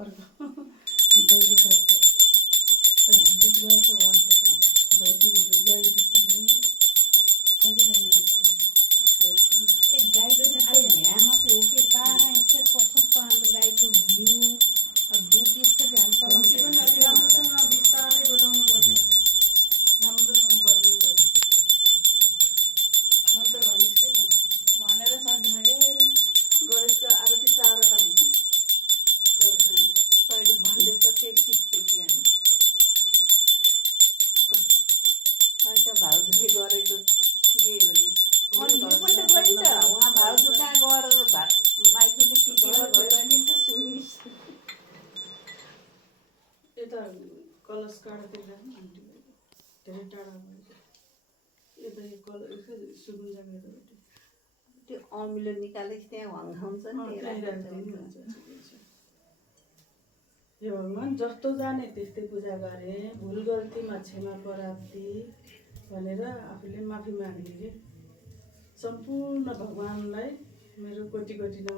अर्को दैलो साइड दुध गएको हो अन्त त्यहाँ भैँसी दुध गएको देख्दैन कति देख्दैन ए गाईको चाहिँ अहिले यहाँ मात्रै हो कि तारा इच्छा पछाडि हाम्रो गाईको घिउ दुध यसरी हामी राम्रोसँग बिस्तारै बजाउनु पर्छ राम्रोसँग बजाउनु मन्त्र भनिस् कि भनेर सकिन्छ क्या मैले गणेशको आरती 4 वटा हुन्छ तैँले भन्दै त त्यही सिक्छ कि हामी तैँ त भाउजूले गरेको सिकेँ भने अनि यो पनि त गयो नि त उहाँ भाउजू कहाँ गएर माइतीले के गर्छ तैँले त सुनिस् यता कलश काँडातिर आन्टी धेरै टाढा भयो यता यो सुकुन्जा मेरो त्यो अमिलो निकालेपछि त्यहाँ हङ्गाउँछ नि हे भगवान् जस्तो जाने त्यस्तै पूजा गरे भुल गल्तीमा क्षमा प्राप्ति भनेर आफूले माफी माग्ने रे सम्पूर्ण भगवान्लाई मेरो कोटी कोटी नमस्कार।